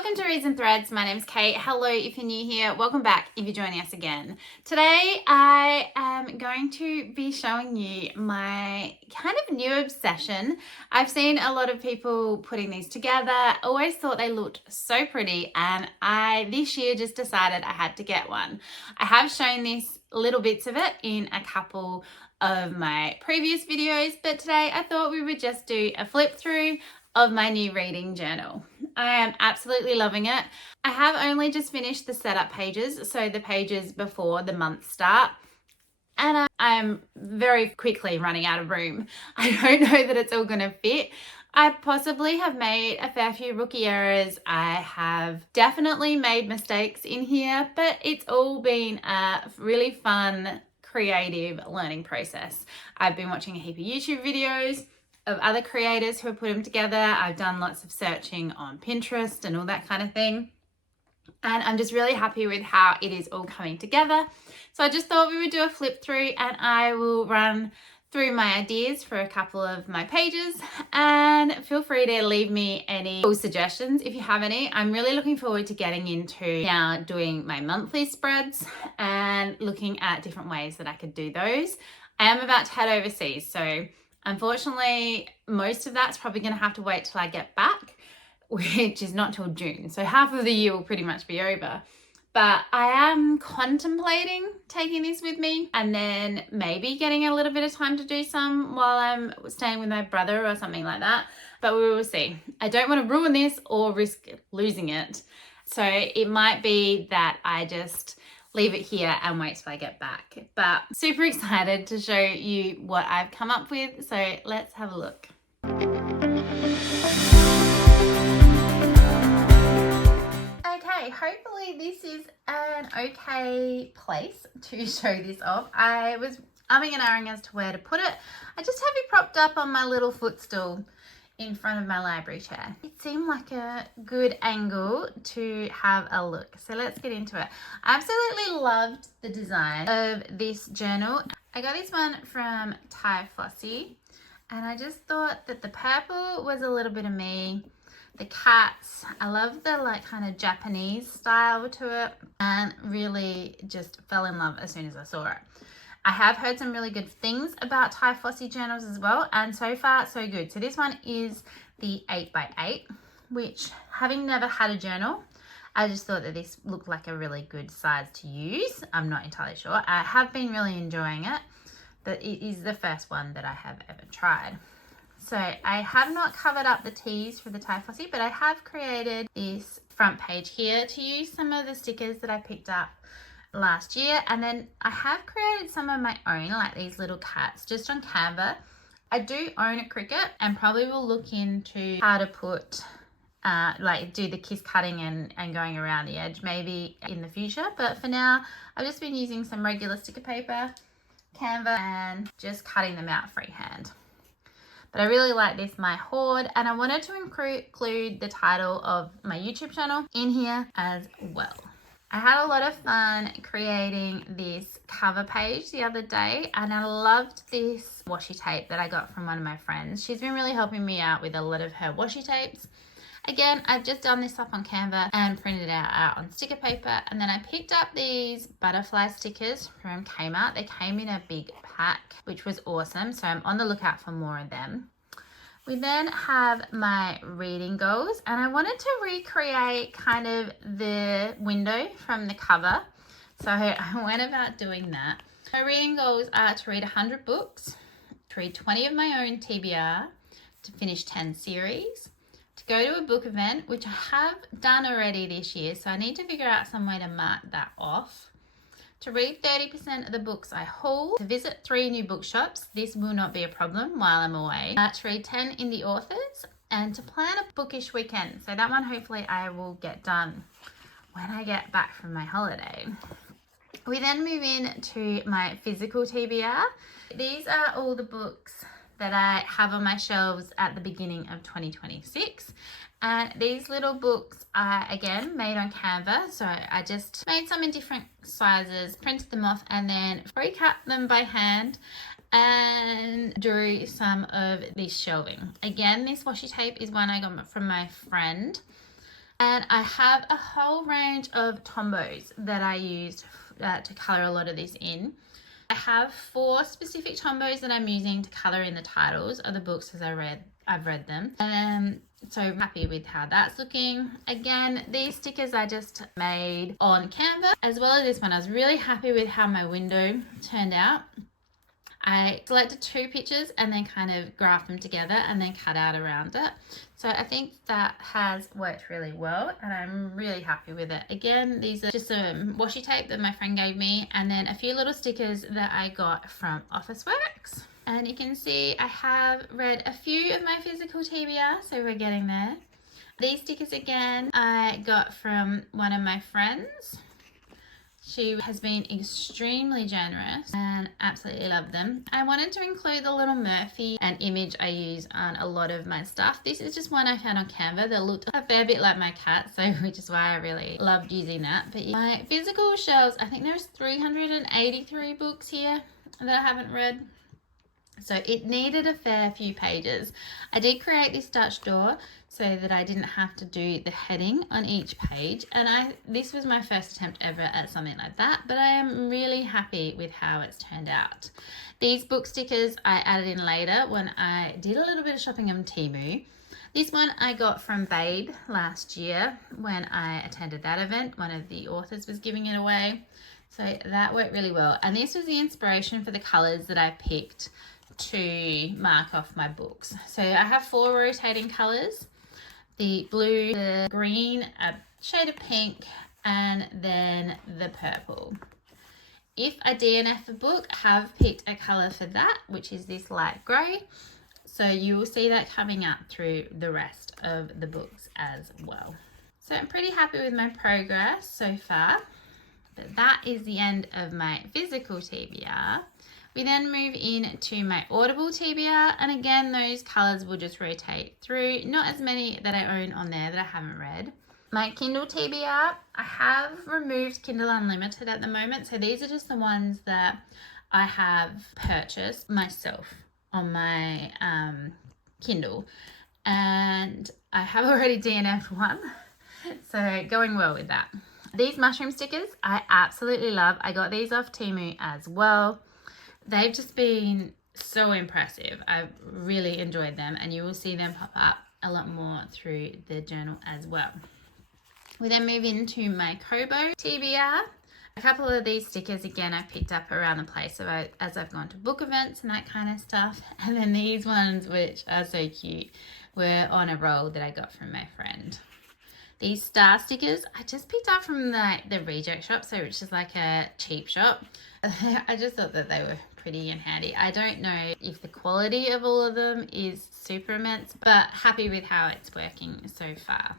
Welcome to Reads and Threads. My name's Kate. Hello if you're new here. Welcome back if you're joining us again. Today I am going to be showing you my kind of new obsession. I've seen a lot of people putting these together. I always thought they looked so pretty, and I this year just decided I had to get one. I have shown these little bits of it in a couple of my previous videos, but today I thought we would just do a flip through of my new reading journal. I am absolutely loving it. I have only just finished the setup pages, so the pages before the month start, and I'm very quickly running out of room. I don't know that it's all going to fit. I possibly have made a fair few rookie errors. I have definitely made mistakes in here, but it's all been a really fun, creative learning process. I've been watching a heap of YouTube videos of other creators who have put them together. I've done lots of searching on Pinterest and all that kind of thing. And I'm just really happy with how it is all coming together. So I just thought we would do a flip through, and I will run through my ideas for a couple of my pages, and feel free to leave me any cool suggestions if you have any. I'm really looking forward to getting into now doing my monthly spreads and looking at different ways that I could do those. I am about to head overseas, so unfortunately, most of that's probably going to have to wait till I get back, which is not till June. So half of the year will pretty much be over. But I am contemplating taking this with me and then maybe getting a little bit of time to do some while I'm staying with my brother or something like that. But we will see. I don't want to ruin this or risk losing it. So it might be that I just leave it here and wait till I get back. But super excited to show you what I've come up with. So let's have a look. Okay, hopefully this is an okay place to show this off. I was umming and ahhing as to where to put it. I just have it propped up on my little footstool in front of my library chair. It seemed like a good angle to have a look. So let's get into it. I absolutely loved the design of this journal. I got this one from Ty Fossey, and I just thought that the purple was a little bit of me. The cats, I love the like kind of Japanese style to it, and really just fell in love as soon as I saw it. I have heard some really good things about Ty Fossey journals as well, and so far so good. So this one is the 8x8, which, having never had a journal, I just thought that this looked like a really good size to use. I'm not entirely sure. I have been really enjoying it, but it is the first one that I have ever tried. So I have not covered up the T's for the Ty Fossey, but I have created this front page here to use some of the stickers that I picked up last year, and then I have created some of my own, like these little cats, just on Canva. I do own a Cricut and probably will look into how to put like do the kiss cutting and going around the edge maybe in the future, but for now I've just been using some regular sticker paper, Canva, and just cutting them out freehand. But I really like this, my hoard, and I wanted to include the title of my YouTube channel in here as well. I had a lot of fun creating this cover page the other day, and I loved this washi tape that I got from one of my friends. She's been really helping me out with a lot of her washi tapes. Again, I've just done this up on Canva and printed it out on sticker paper, and then I picked up these butterfly stickers from Kmart. They came in a big pack, which was awesome, so I'm on the lookout for more of them. We then have my reading goals, and I wanted to recreate kind of the window from the cover. So I went about doing that. My reading goals are to read 100 books, to read 20 of my own TBR, to finish 10 series, to go to a book event, which I have done already this year, so I need to figure out some way to mark that off. To read 30% of the books I hold, to visit 3 new bookshops, this will not be a problem while I'm away, to read 10 indie authors, and to plan a bookish weekend. So that one hopefully I will get done when I get back from my holiday. We then move in to my physical TBR. These are all the books that I have on my shelves at the beginning of 2026. And these little books are, again, made on Canva. So I just made some in different sizes, printed them off, and then pre-cut them by hand and drew some of this shelving. Again, this washi tape is one I got from my friend. And I have a whole range of Tombos that I used to colour a lot of this in. I have 4 specific Tombos that I'm using to colour in the titles of the books as I've read them. So I'm happy with how that's looking. Again, these stickers I just made on Canva, as well as this one. I was really happy with how my window turned out. I selected 2 pictures and then kind of graphed them together and then cut out around it. So I think that has worked really well and I'm really happy with it. Again, these are just some washi tape that my friend gave me and then a few little stickers that I got from Officeworks. And you can see I have read a few of my physical TBR, so we're getting there. These stickers again I got from one of my friends. She has been extremely generous and absolutely love them. I wanted to include the little Murphy and image I use on a lot of my stuff. This is just one I found on Canva that looked a fair bit like my cat, so which is why I really loved using that. But my physical shelves, I think there's 383 books here that I haven't read. So it needed a fair few pages. I did create this Dutch door so that I didn't have to do the heading on each page. And this was my first attempt ever at something like that, but I am really happy with how it's turned out. These book stickers I added in later when I did a little bit of shopping on Temu. This one I got from Babe last year when I attended that event. One of the authors was giving it away. So that worked really well. And this was the inspiration for the colors that I picked to mark off my books. So I have 4 rotating colors: the blue, the green, a shade of pink, and then the purple. If I DNF a book, I have picked a color for that, which is this light gray. So you will see that coming up through the rest of the books as well. So I'm pretty happy with my progress so far. But that is the end of my physical TBR. We then move into my Audible TBR, and again those colours will just rotate through. Not as many that I own on there that I haven't read. My Kindle TBR, I have removed Kindle Unlimited at the moment, so these are just the ones that I have purchased myself on my Kindle, and I have already DNF'd one, so going well with that. These mushroom stickers I absolutely love. I got these off Temu as well. They've just been so impressive. I've really enjoyed them and you will see them pop up a lot more through the journal as well. We then move into my Kobo TBR. A couple of these stickers again I picked up around the place as I've gone to book events and that kind of stuff. And then these ones, which are so cute, were on a roll that I got from my friend. These star stickers I just picked up from the reject shop, so which is like a cheap shop. I just thought that they were pretty and handy. I don't know if the quality of all of them is super immense, but happy with how it's working so far.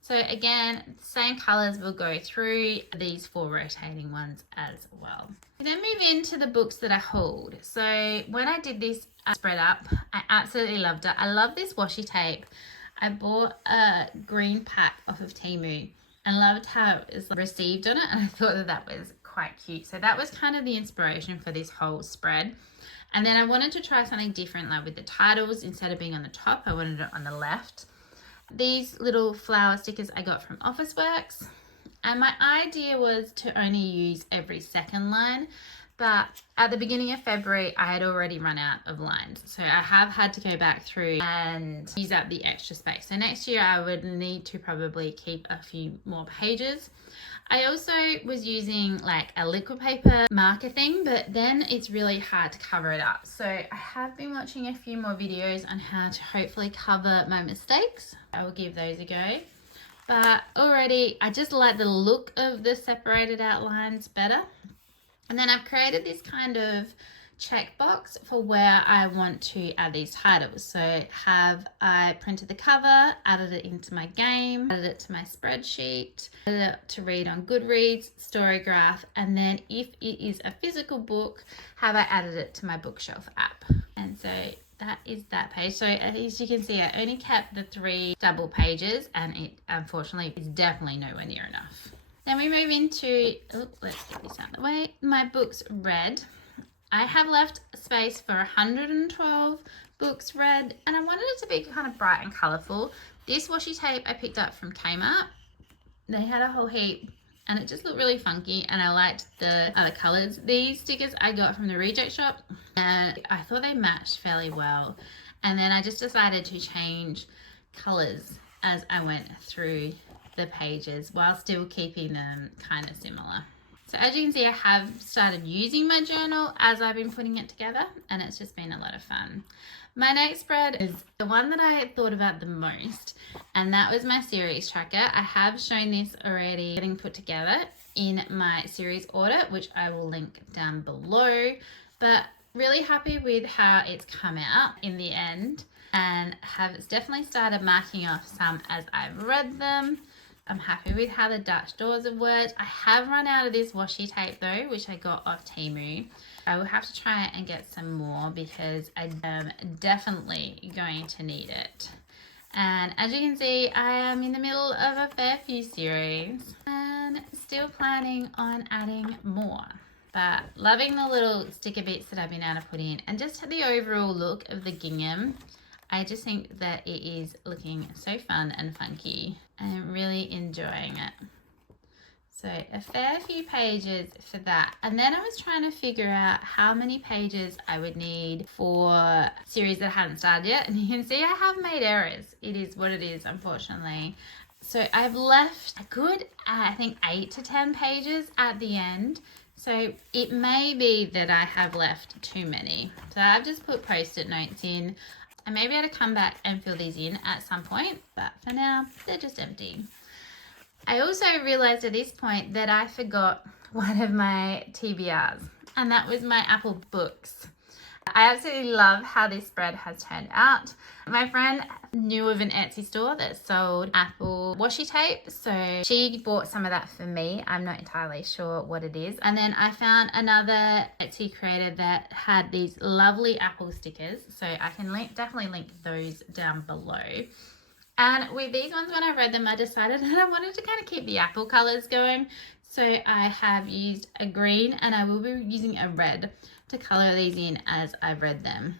So again, same colors will go through these 4 rotating ones as well. We then move into the books that I hold. So when I did this spread up, I absolutely loved it. I love this washi tape. I bought a green pack off of Temu and loved how it was received on it, and I thought that that was quite cute. So that was kind of the inspiration for this whole spread. And then I wanted to try something different, like with the titles, instead of being on the top, I wanted it on the left. These little flower stickers I got from Officeworks, and my idea was to only use every second line, but at the beginning of February I had already run out of lines, so I have had to go back through and use up the extra space. So next year I would need to probably keep a few more pages. I also was using like a liquid paper marker thing, but then it's really hard to cover it up. So I have been watching a few more videos on how to hopefully cover my mistakes. I will give those a go. But already I just like the look of the separated outlines better. And then I've created this kind of checkbox for where I want to add these titles. So I printed the cover, added it into my game, added it to my spreadsheet, added it to read on Goodreads, Storygraph, and then if it is a physical book, have I added it to my bookshelf app. And so that is that page. So as you can see, I only kept the 3 double pages, and it unfortunately is definitely nowhere near enough. Then we move into, let's get this out of the way, my books read. I have left space for 112 books read, and I wanted it to be kind of bright and colourful. This washi tape I picked up from Kmart. They had a whole heap and it just looked really funky, and I liked the other colors. These stickers I got from the reject shop and I thought they matched fairly well. And then I just decided to change colors as I went through the pages while still keeping them kind of similar. So as you can see, I have started using my journal as I've been putting it together, and it's just been a lot of fun. My next spread is the one that I thought about the most, and that was my series tracker. I have shown this already getting put together in my series audit, which I will link down below, but really happy with how it's come out in the end, and have definitely started marking off some as I've read them. I'm happy with how the Dutch doors have worked. I have run out of this washi tape though, which I got off Temu. I will have to try and get some more because I am definitely going to need it. And as you can see, I am in the middle of a fair few series and still planning on adding more. But loving the little sticker bits that I've been able to put in, and just the overall look of the gingham. I just think that it is looking so fun and funky, and I'm really enjoying it. So a fair few pages for that. And then I was trying to figure out how many pages I would need for a series that hadn't started yet. And you can see I have made errors. It is what it is, unfortunately. So I've left a good, I think 8 to 10 pages at the end. So it may be that I have left too many. So I've just put post-it notes in. I may be able to come back and fill these in at some point, but for now, they're just empty. I also realized at this point that I forgot one of my TBRs, and that was my Apple books. I absolutely love how this spread has turned out. My friend knew of an Etsy store that sold Apple washi tape, so she bought some of that for me. I'm not entirely sure what it is. And then I found another Etsy creator that had these lovely Apple stickers, so I can definitely link those down below. And with these ones, when I read them, I decided that I wanted to kind of keep the Apple colors going. So I have used a green, and I will be using a red to color these in as I've read them.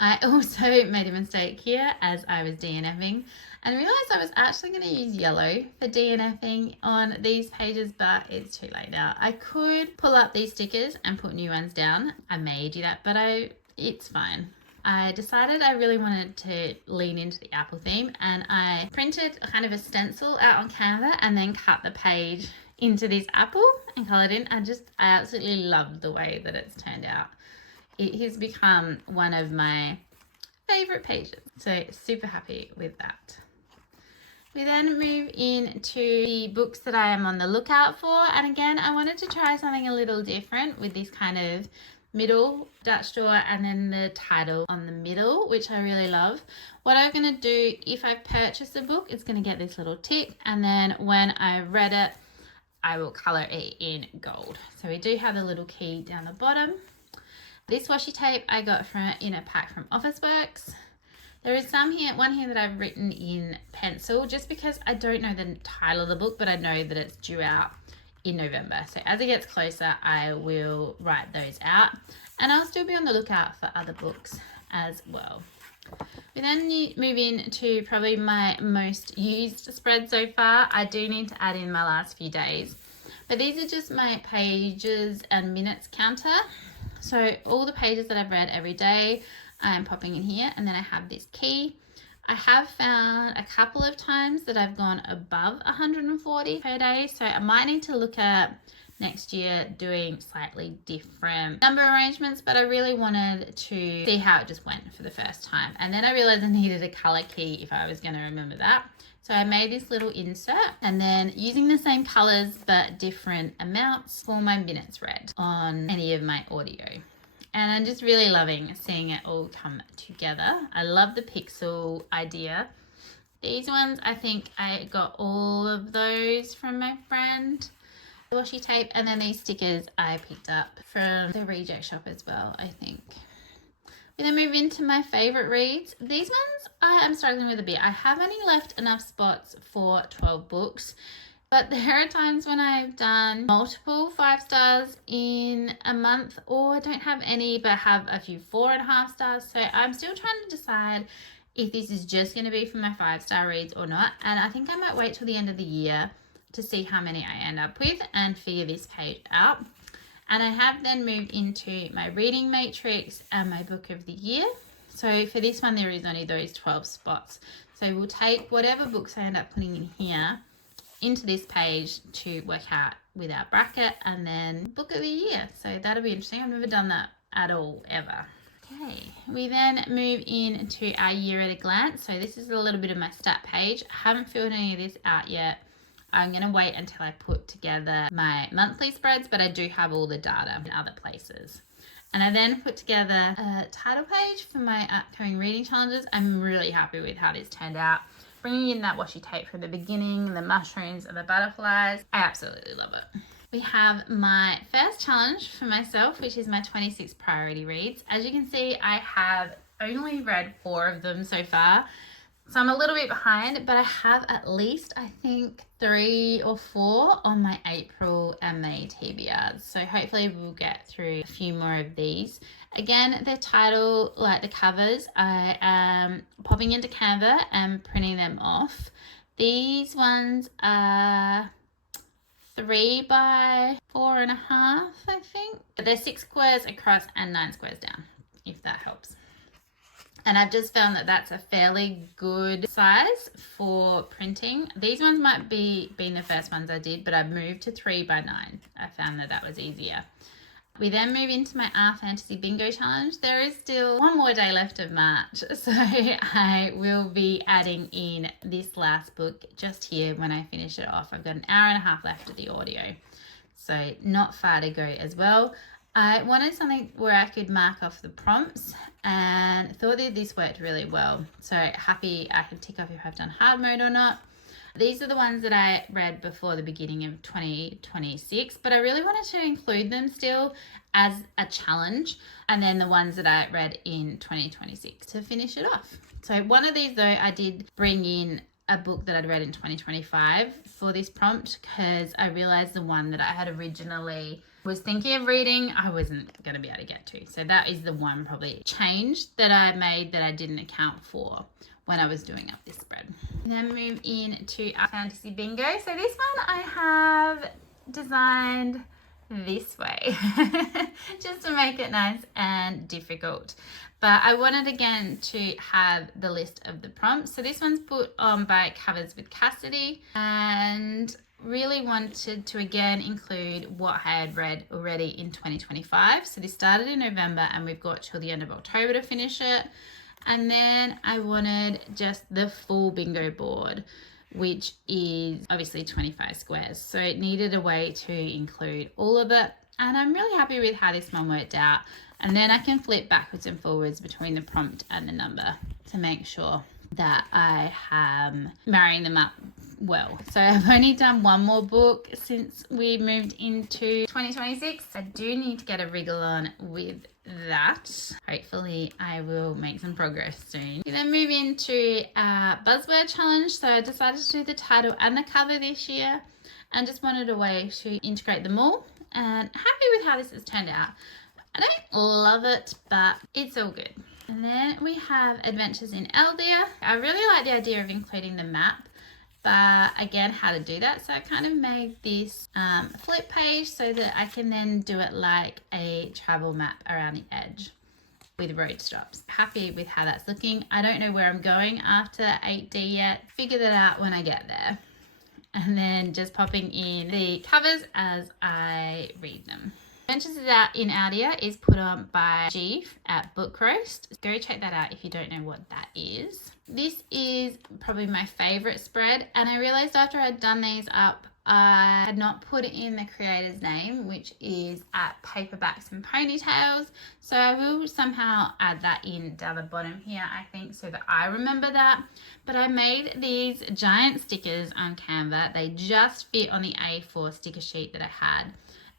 I also made a mistake here as I was DNFing and realized I was actually going to use yellow for DNFing on these pages, but it's too late now. I could pull up these stickers and put new ones down. I may do that, but it's fine. I decided I really wanted to lean into the Apple theme, and I printed kind of a stencil out on Canva and then cut the page into this apple and colored in. I absolutely loved the way that it's turned out. It has become one of my favorite pages, so super happy with that. We then move into the books that I am on the lookout for, and again I wanted to try something a little different with this kind of middle Dutch door and then the title on the middle, which I really love. What I'm going to do, if I purchase a book, it's going to get this little tick, and then when I read it, I will color it in gold. So we do have the little key down the bottom. This washi tape I got in a pack from Officeworks. There is one here that I've written in pencil just because I don't know the title of the book, but I know that it's due out in November. So as it gets closer, I will write those out, and I'll still be on the lookout for other books as well. We then move into probably my most used spread so far. I do need to add in my last few days, but these are just my pages and minutes counter. So all the pages that I've read every day, I'm popping in here, and then I have this key. I have found a couple of times that I've gone above 140 per day, so I might need to look at next year doing slightly different number arrangements, but I really wanted to see how it just went for the first time. And then I realized I needed a color key if I was going to remember that. So I made this little insert, and then using the same colors but different amounts for my minutes read on any of my audio. And I'm just really loving seeing it all come together. I love the pixel idea. These ones, I think I got all of those from my friend. The washi tape, and then these stickers I picked up from the reject shop as well, I think. We then move into my favorite reads. These ones I am struggling with a bit. I have only left enough spots for 12 books, but there are times when I've done multiple 5 stars in a month, or don't have any but have a few 4.5 stars. So I'm still trying to decide if this is just going to be for my 5-star reads or not. And I think I might wait till the end of the year to see how many I end up with and figure this page out. And I have then moved into my reading matrix and my book of the year. So for this one, there is only those 12 spots. So we'll take whatever books I end up putting in here into this page to work out with our bracket and then book of the year. So that'll be interesting. I've never done that at all, ever. Okay, we then move into our year at a glance. So this is a little bit of my stat page. I haven't filled any of this out yet. I'm going to wait until I put together my monthly spreads, but I do have all the data in other places. And I then put together a title page for my upcoming reading challenges. I'm really happy with how this turned out. Bringing in that washi tape from the beginning, the mushrooms and the butterflies. I absolutely love it. We have my first challenge for myself, which is my 26 priority reads. As you can see, I have only read 4 of them so far. So I'm a little bit behind, but I have at least, I think, 3 or 4 on my April and May TBRs. So hopefully we'll get through a few more of these. Again, the title, like the covers, I am popping into Canva and printing them off. These ones are 3 by 4.5, I think. But they're 6 squares across and 9 squares down, if that helps. And I've just found that that's a fairly good size for printing. These ones might be being the first ones I did, but I've moved to 3 by 9. I found that that was easier. We then move into my Our Fantasy Bingo Challenge. There is still 1 more day left of March, so I will be adding in this last book just here when I finish it off. I've got an hour and a half left of the audio, so not far to go as well. I wanted something where I could mark off the prompts and thought that this worked really well. So happy I can tick off if I've done hard mode or not. These are the ones that I read before the beginning of 2026, but I really wanted to include them still as a challenge. And then the ones that I read in 2026 to finish it off. So one of these though, I did bring in a book that I'd read in 2025 for this prompt because I realized the one that I had originally was thinking of reading, I wasn't going to be able to get to. So that is the one probably change that I made that I didn't account for when I was doing up this spread. And then move into Our Fantasy Bingo. So this one I have designed this way just to make it nice and difficult. But I wanted again to have the list of the prompts. So this one's put on by Covers with Cassidy and really wanted to again include what I had read already in 2025. So this started in November and we've got till the end of October to finish it. And then I wanted just the full bingo board, which is obviously 25 squares. So it needed a way to include all of it. And I'm really happy with how this one worked out. And then I can flip backwards and forwards between the prompt and the number to make sure that I am marrying them up well. So I've only done 1 more book since we moved into 2026. I do need to get a wriggle on with that. Hopefully I will make some progress soon. We then move into a buzzword challenge. So I decided to do the title and the cover this year and just wanted a way to integrate them all, and happy with how this has turned out. I don't love it, but it's all good. And then we have Adventures in Eldia. I really like the idea of including the map, but again, how to do that. So I kind of made this flip page so that I can then do it like a travel map around the edge with road stops. Happy with how that's looking. I don't know where I'm going after 8D yet. Figure that out when I get there. And then just popping in the covers as I read them. Adventures in Eldia is put on by Jeeve at Book Roast. Go check that out if you don't know what that is. This is probably my favorite spread, and I realized after I'd done these up, I had not put in the creator's name, which is at Paperbacks and Ponytails. So I will somehow add that in down the bottom here, I think, so that I remember that. But I made these giant stickers on Canva. They just fit on the A4 sticker sheet that I had.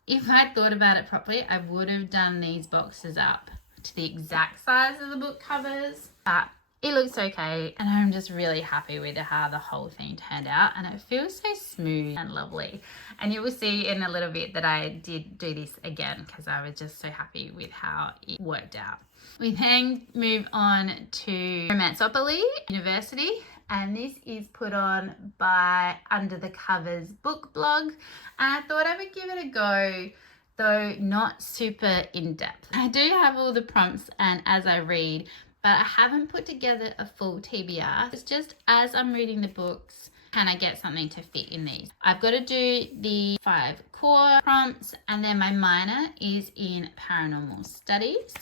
If I'd thought about it properly, I would have done these boxes up to the exact size of the book covers, but it looks okay, and I'm just really happy with how the whole thing turned out, and it feels so smooth and lovely. And you will see in a little bit that I did do this again because I was just so happy with how it worked out. We then move on to Romanceopoly University, and this is put on by Under the Covers book blog, and I thought I would give it a go, though not super in-depth. I do have all the prompts and as I read, but I haven't put together a full TBR. It's just as I'm reading the books, can I get something to fit in these? I've got to do the 5 core prompts, and then my minor is in paranormal studies.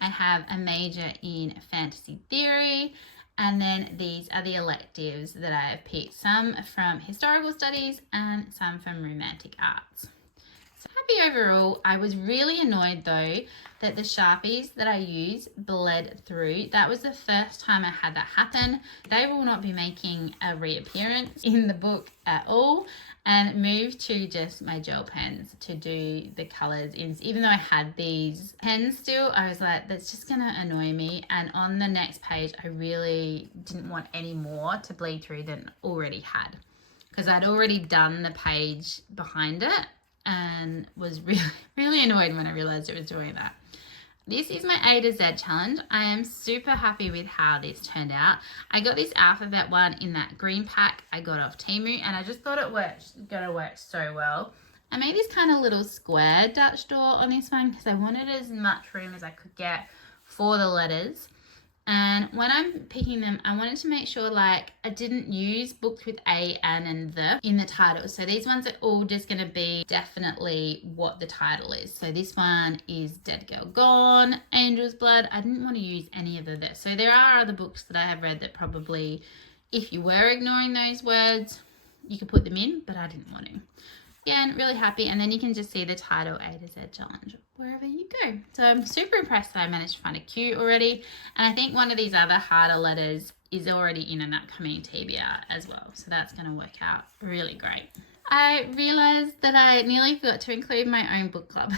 I have a major in fantasy theory, and then these are the electives that I have picked, some from historical studies and some from romantic arts. So happy overall. I was really annoyed though that the Sharpies that I use bled through. That was the first time I had that happen. They will not be making a reappearance in the book at all, and moved to just my gel pens to do the colors in. Even though I had these pens still, I was like, that's just gonna annoy me. And on the next page, I really didn't want any more to bleed through than already had, because I'd already done the page behind it and was really annoyed when I realized it was doing that. This is my A to Z challenge. I am super happy with how this turned out. I got this alphabet one in that green pack I got off Temu, and I just thought it gonna work so well. I made this kind of little square Dutch door on this one because I wanted as much room as I could get for the letters. And when I'm picking them, I wanted to make sure like I didn't use books with A, An and the in the title. So these ones are all just going to be definitely what the title is. So this one is Dead Girl Gone, Angel's Blood. I didn't want to use any of the there. So there are other books that I have read that probably, if you were ignoring those words, you could put them in, but I didn't want to. Again, really happy. And then you can just see the title A to Z challenge wherever you go. So I'm super impressed that I managed to find a Q already. And I think one of these other harder letters is already in an upcoming TBR as well. So that's going to work out really great. I realized that I nearly forgot to include my own book club.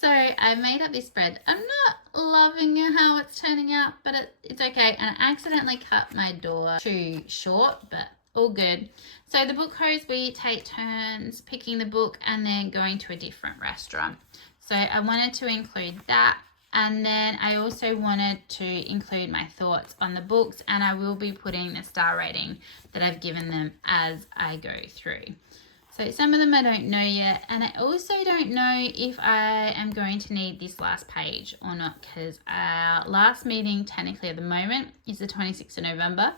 So I made up this spread. I'm not loving how it's turning out, but it's okay. And I accidentally cut my door too short, but all good. So the book host, we take turns picking the book and then going to a different restaurant. So I wanted to include that, and then I also wanted to include my thoughts on the books, and I will be putting the star rating that I've given them as I go through. So some of them I don't know yet, and I also don't know if I am going to need this last page or not, because our last meeting technically at the moment is the 26th of November.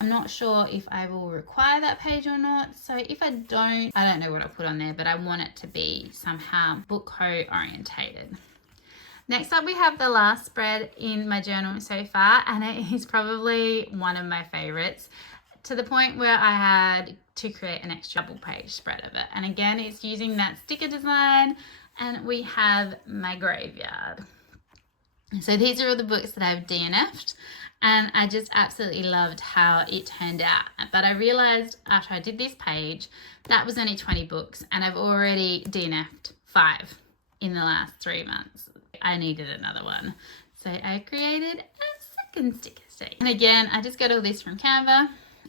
I'm not sure if I will require that page or not. So if I don't know what I put on there, but I want it to be somehow book co orientated. Next up, we have the last spread in my journal so far, and it is probably one of my favorites, to the point where I had to create an extra double page spread of it. And again, it's using that sticker design, and we have my graveyard. So these are all the books that I've DNF'd, and I just absolutely loved how it turned out. But I realized after I did this page, that was only 20 books, and I've already DNF'd 5 in the last 3 months. I needed another one. So I created a second sticker sheet. And again, I just got all this from Canva.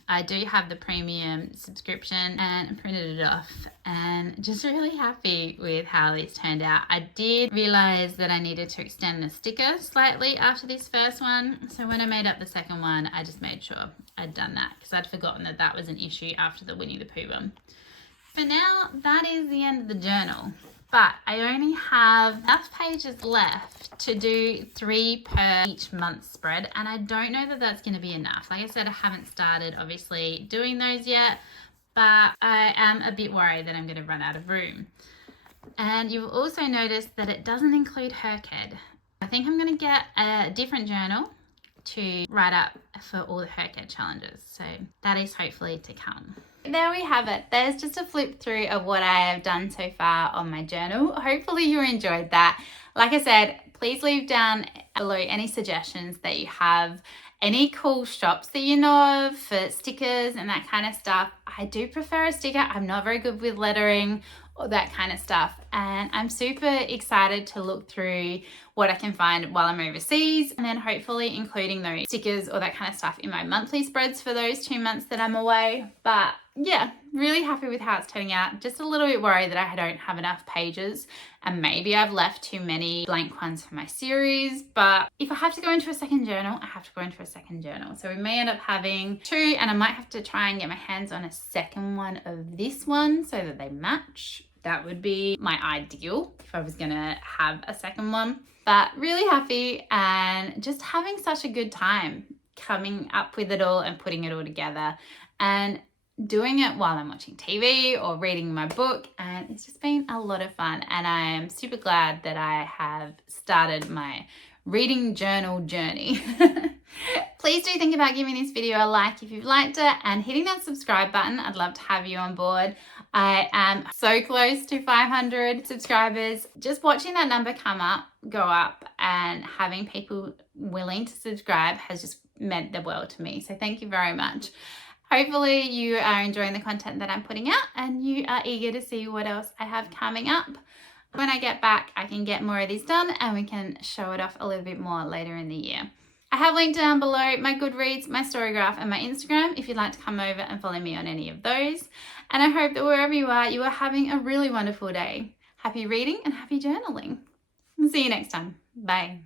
I do have the premium subscription and printed it off, and just really happy with how this turned out. I did realize that I needed to extend the sticker slightly after this first one. So when I made up the second one, I just made sure I'd done that because I'd forgotten that that was an issue after the Winnie the Pooh one. For now, that is the end of the journal. But I only have enough pages left to do 3 per each month spread, and I don't know that that's going to be enough. Like I said, I haven't started obviously doing those yet, but I am a bit worried that I'm going to run out of room. And you'll also notice that it doesn't include Herkhead. I think I'm going to get a different journal to write up for all the Herkhead challenges. So that is hopefully to come. There we have it. There's just a flip through of what I have done so far on my journal. Hopefully you enjoyed that. Like I said, please leave down below any suggestions that you have, any cool shops that you know of for stickers and that kind of stuff. I do prefer a sticker. I'm not very good with lettering or that kind of stuff, and I'm super excited to look through what I can find while I'm overseas, and then hopefully including those stickers or that kind of stuff in my monthly spreads for those 2 months that I'm away. But yeah, really happy with how it's turning out. Just a little bit worried that I don't have enough pages and maybe I've left too many blank ones for my series, but if I have to go into a second journal, I have to go into a second journal. So we may end up having 2, and I might have to try and get my hands on a second one of this one so that they match. That would be my ideal if I was gonna have a second one. But really happy and just having such a good time coming up with it all and putting it all together and doing it while I'm watching TV or reading my book, and it's just been a lot of fun, and I am super glad that I have started my reading journal journey. Please do think about giving this video a like if you've liked it and hitting that subscribe button. I'd love to have you on board. I am so close to 500 subscribers. Just watching that number go up and having people willing to subscribe has just meant the world to me. So thank you very much. Hopefully you are enjoying the content that I'm putting out and you are eager to see what else I have coming up. When I get back, I can get more of these done and we can show it off a little bit more later in the year. I have linked down below my Goodreads, my Storygraph and my Instagram if you'd like to come over and follow me on any of those. And I hope that wherever you are having a really wonderful day. Happy reading and happy journaling. See you next time. Bye.